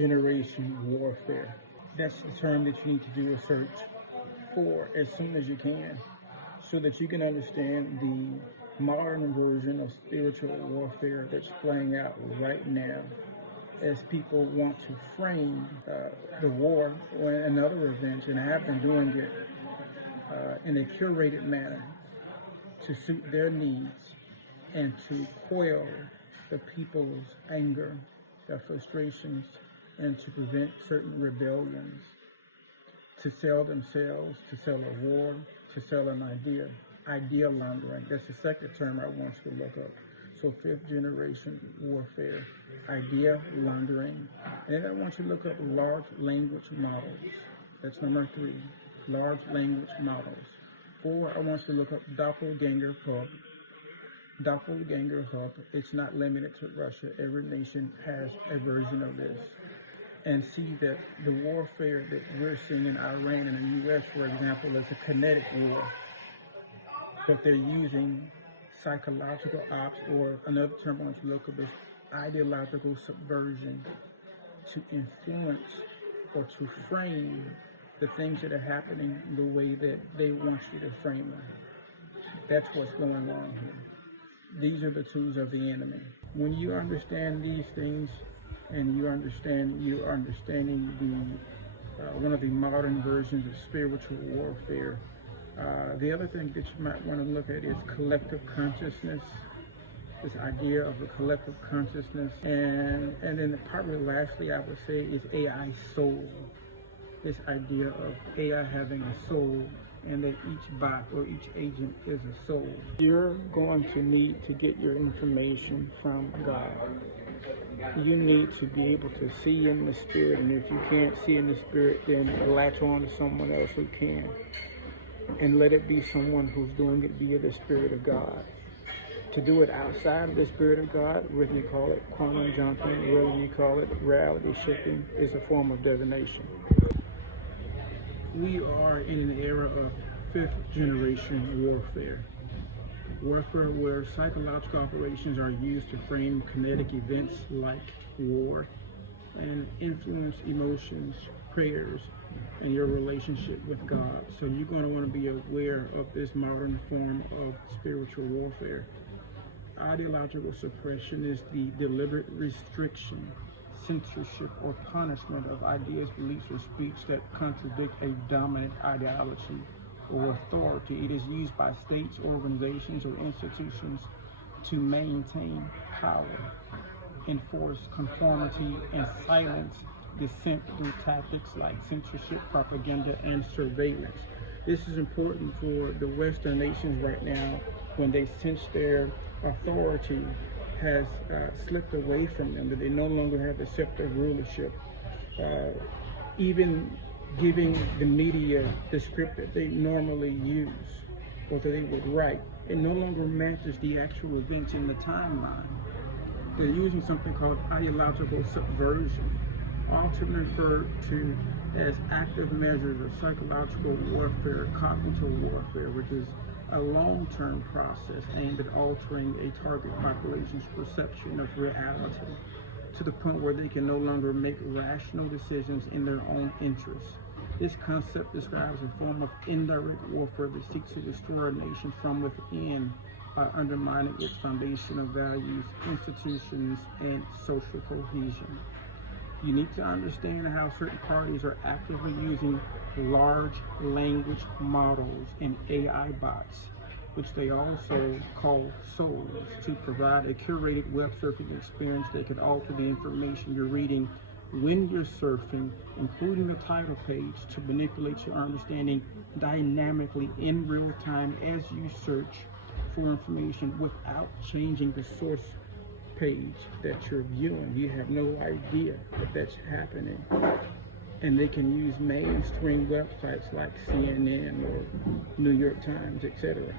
generation warfare. That's the term that you need to do a search for as soon as you can, so that you can understand the modern version of spiritual warfare that's playing out right now, as people want to frame the war and other events, and have been doing it in a curated manner to suit their needs and to quell the people's anger, their frustrations, and to prevent certain rebellions, to sell themselves, to sell a war, to sell an idea laundering. That's the second term I want you to look up. So 5th generation warfare, idea laundering. And then I want you to look up large language models. That's number 3, large language models. 4, I want you to look up Doppelganger Hub. Doppelganger Hub, it's not limited to Russia. Every nation has a version of this. And see that the warfare that we're seeing in Iran and the U.S., for example, is a kinetic war. But they're using psychological ops, or another term I want you to look up is ideological subversion, to influence or to frame the things that are happening the way that they want you to frame them. That's what's going on here. These are the tools of the enemy. When you understand these things, and you're understanding the one of the modern versions of spiritual warfare, the other thing that you might want to look at is collective consciousness. This idea of a collective consciousness, and then probably lastly I would say is AI soul. This idea of AI having a soul, and that each bot or each agent is a soul. You're going to need to get your information from God. You need to be able to see in the spirit, and if you can't see in the spirit, then latch on to someone else who can, and let it be someone who's doing it via the Spirit of God. To do it outside of the Spirit of God, whether you call it quantum jumping, whether you call it reality shifting, is a form of divination. We are in an era of 5th generation warfare. Warfare where psychological operations are used to frame kinetic events like war and influence emotions, prayers, and your relationship with God. So you're going to want to be aware of this modern form of spiritual warfare. Ideological suppression is the deliberate restriction, censorship, or punishment of ideas, beliefs, or speech that contradict a dominant ideology or authority. It is used by states, organizations, or institutions to maintain power, enforce conformity, and silence dissent through tactics like censorship, propaganda, and surveillance. This is important for the Western nations right now, when they sense their authority has slipped away from them, that they no longer have the scepter of rulership. Even giving the media the script that they normally use, or that they would write, it no longer matches the actual events in the timeline. They're using something called ideological subversion, often referred to as active measures of psychological warfare, cognitive warfare, which is a long-term process aimed at altering a target population's perception of reality to the point where they can no longer make rational decisions in their own interests. This concept describes a form of indirect warfare that seeks to destroy a nation from within by undermining its foundational values, institutions, and social cohesion. You need to understand how certain parties are actively using large language models and AI bots, which they also call souls, to provide a curated web surfing experience that could alter the information you're reading when you're surfing, including the title page, to manipulate your understanding dynamically in real time as you search for information without changing the source page that you're viewing. You have no idea that that's happening. And they can use mainstream websites like CNN or New York Times, etc.